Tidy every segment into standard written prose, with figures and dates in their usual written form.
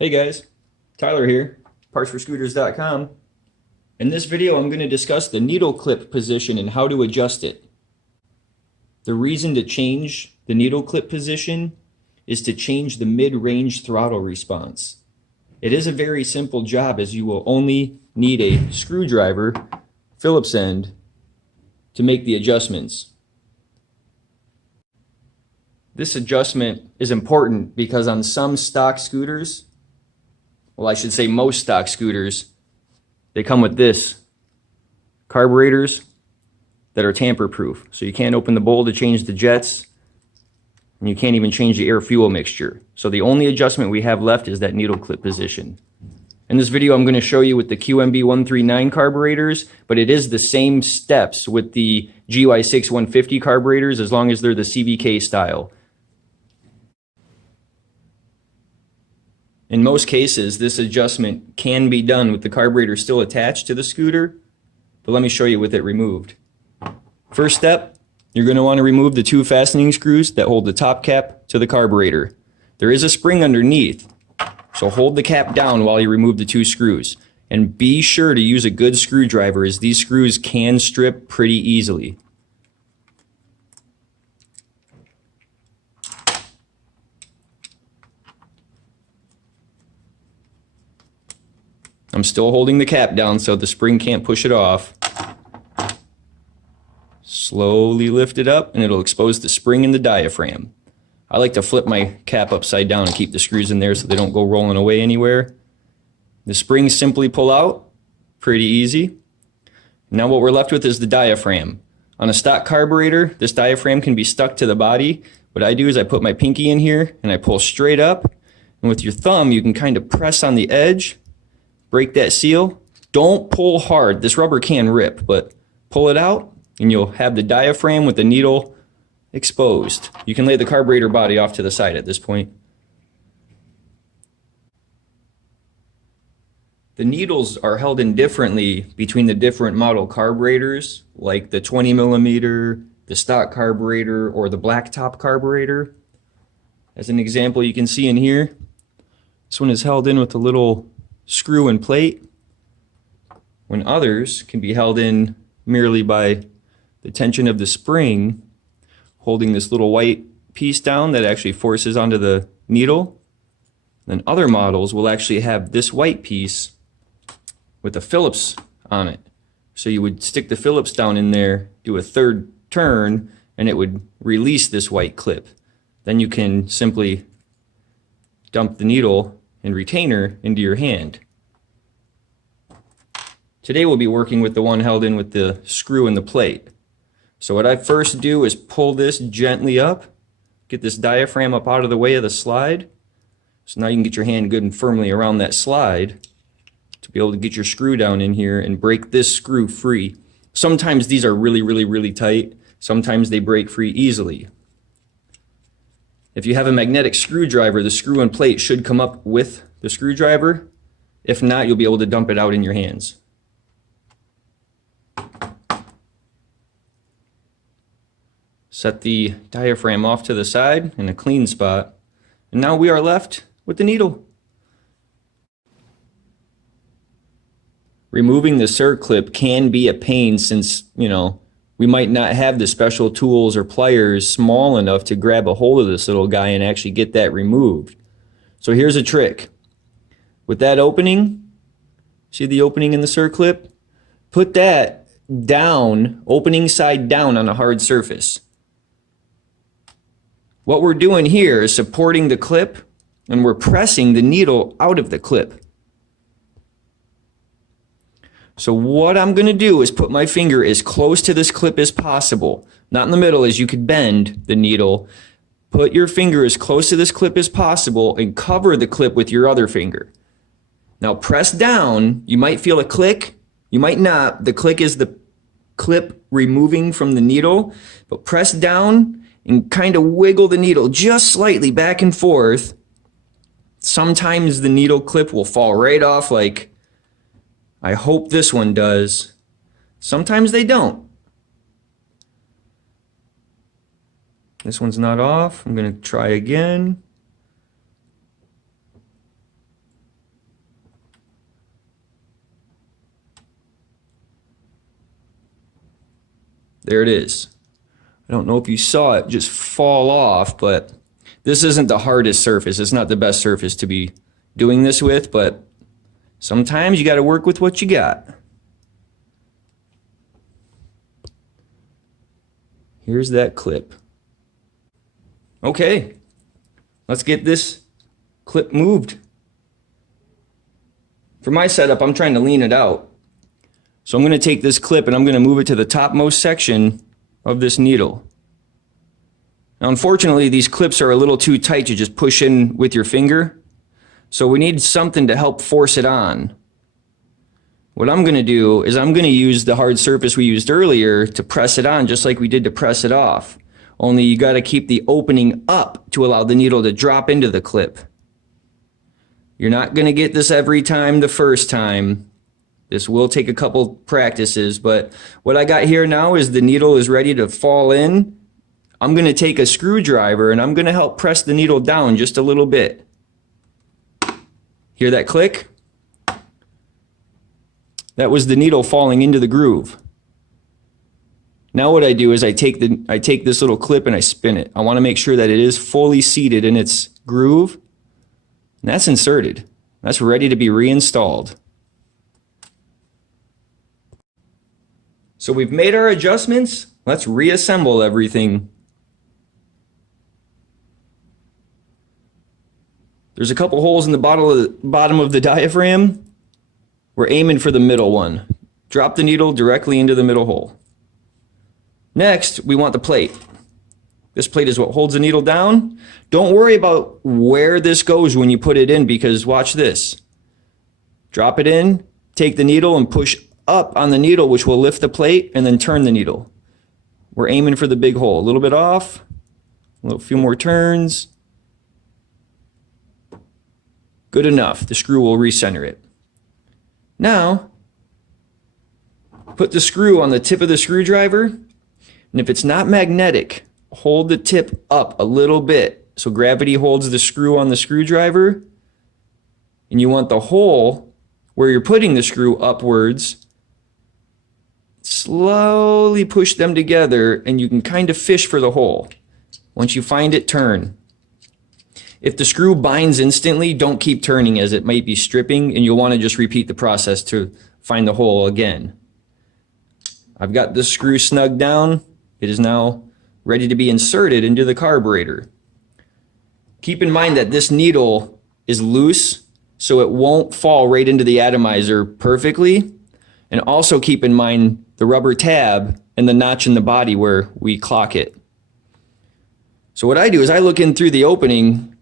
Hey guys, Tyler here, partsforscooters.com. In this video, I'm going to discuss the needle clip position and how to adjust it. The reason to change the needle clip position is to change the mid-range throttle response. It is a very simple job, as you will only need a screwdriver, Phillips end, to make the adjustments. This adjustment is important because on some stock scooters, well, I should say most stock scooters, they come with this carburetors that are tamper-proof. So you can't open the bowl to change the jets, and you can't even change the air-fuel mixture. So the only adjustment we have left is that needle clip position. In this video, I'm going to show you with the QMB 139 carburetors, but it is the same steps with the GY6 150 carburetors as long as they're the CVK style. In most cases, this adjustment can be done with the carburetor still attached to the scooter, but let me show you with it removed. First step, you're going to want to remove the two fastening screws that hold the top cap to the carburetor. There is a spring underneath, so hold the cap down while you remove the two screws. And be sure to use a good screwdriver, as these screws can strip pretty easily. I'm still holding the cap down so the spring can't push it off. Slowly lift it up and it'll expose the spring and the diaphragm. I like to flip my cap upside down and keep the screws in there so they don't go rolling away anywhere. The springs simply pull out, pretty easy. Now what we're left with is the diaphragm. On a stock carburetor, this diaphragm can be stuck to the body. What I do is I put my pinky in here and I pull straight up, and with your thumb you can kind of press on the edge. Break that seal. Don't pull hard. This rubber can rip, but pull it out and you'll have the diaphragm with the needle exposed. You can lay the carburetor body off to the side at this point. The needles are held in differently between the different model carburetors, like the 20 millimeter, the stock carburetor, or the blacktop carburetor. As an example, you can see in here, this one is held in with a little screw and plate, when others can be held in merely by the tension of the spring holding this little white piece down that actually forces onto the needle. Then other models will actually have this white piece with a Phillips on it. So you would stick the Phillips down in there, do a third turn, and it would release this white clip. Then you can simply dump the needle and retainer into your hand. Today we'll be working with the one held in with the screw and the plate. So what I first do is pull this gently up, get this diaphragm up out of the way of the slide. So now you can get your hand good and firmly around that slide to be able to get your screw down in here and break this screw free. Sometimes these are really tight. Sometimes they break free easily. If you have a magnetic screwdriver, the screw and plate should come up with the screwdriver. If not, you'll be able to dump it out in your hands. Set the diaphragm off to the side in a clean spot. And now we are left with the needle. Removing the circlip can be a pain since, we might not have the special tools or pliers small enough to grab a hold of this little guy and actually get that removed. So here's a trick. With that opening, see the opening in the circlip? Put that down, opening side down on a hard surface. What we're doing here is supporting the clip and we're pressing the needle out of the clip. So what I'm going to do is put my finger as close to this clip as possible. Not in the middle, as you could bend the needle. Put your finger as close to this clip as possible and cover the clip with your other finger. Now press down. You might feel a click. You might not. The click is the clip removing from the needle. But press down and kind of wiggle the needle just slightly back and forth. Sometimes the needle clip will fall right off, like I hope this one does. Sometimes they don't. This one's not off. I'm going to try again. There it is. I don't know if you saw it just fall off, but this isn't the hardest surface. It's not the best surface to be doing this with, but sometimes you got to work with what you got. Here's that clip. Okay, let's get this clip moved. For my setup, I'm trying to lean it out. So I'm going to take this clip and I'm going to move it to the topmost section of this needle. Now, unfortunately, these clips are a little too tight to just push in with your finger. So we need something to help force it on. What I'm going to do is I'm going to use the hard surface we used earlier to press it on, just like we did to press it off. Only you got to keep the opening up to allow the needle to drop into the clip. You're not going to get this every time the first time. This will take a couple practices, but what I got here now is the needle is ready to fall in. I'm going to take a screwdriver and I'm going to help press the needle down just a little bit. Hear that click? That was the needle falling into the groove. Now what I do is I take this little clip and I spin it. I want to make sure that it is fully seated in its groove. And that's inserted. That's ready to be reinstalled. So we've made our adjustments. Let's reassemble everything. There's a couple holes in the bottom of the diaphragm. We're aiming for the middle one. Drop the needle directly into the middle hole. Next, we want the plate. This plate is what holds the needle down. Don't worry about where this goes when you put it in, because watch this. Drop it in, take the needle and push up on the needle, which will lift the plate, and then turn the needle. We're aiming for the big hole. A little bit off, a few more turns. Good enough. The screw will recenter it. Now, put the screw on the tip of the screwdriver, and if it's not magnetic, hold the tip up a little bit so gravity holds the screw on the screwdriver, and you want the hole where you're putting the screw upwards. Slowly push them together and you can kind of fish for the hole. Once you find it, turn. If the screw binds instantly, don't keep turning, as it might be stripping and you'll want to just repeat the process to find the hole again. I've got this screw snugged down. It is now ready to be inserted into the carburetor. Keep in mind that this needle is loose, so it won't fall right into the atomizer perfectly. And also keep in mind the rubber tab and the notch in the body where we clock it. So what I do is I look in through the opening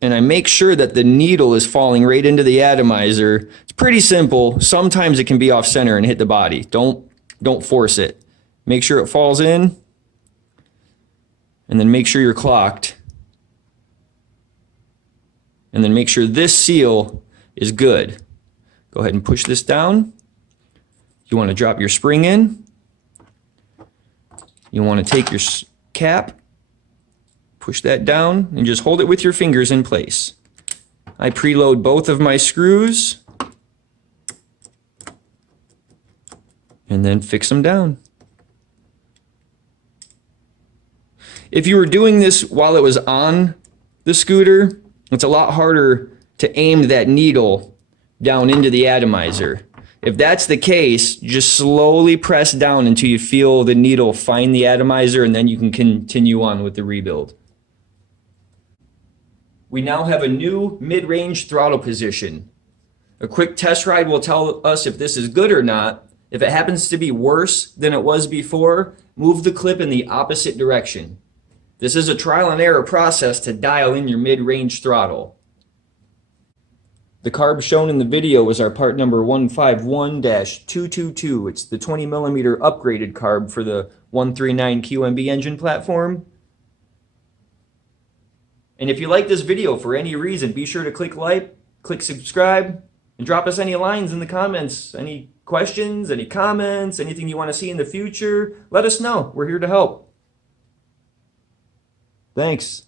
and I make sure that the needle is falling right into the atomizer. It's pretty simple. Sometimes it can be off center and hit the body. Don't force it. Make sure it falls in, and then make sure you're clocked. And then make sure this seal is good. Go ahead and push this down. You want to drop your spring in. You want to take your cap, push that down, and just hold it with your fingers in place. I preload both of my screws and then fix them down. If you were doing this while it was on the scooter, it's a lot harder to aim that needle down into the atomizer. If that's the case, just slowly press down until you feel the needle find the atomizer, and then you can continue on with the rebuild. We now have a new mid-range throttle position. A quick test ride will tell us if this is good or not. If it happens to be worse than it was before, move the clip in the opposite direction. This is a trial and error process to dial in your mid-range throttle. The carb shown in the video is our part number 151-222. It's the 20mm upgraded carb for the 139 QMB engine platform. And if you like this video for any reason, be sure to click like, click subscribe, and drop us any lines in the comments. Any questions, any comments, anything you want to see in the future, let us know. We're here to help. Thanks.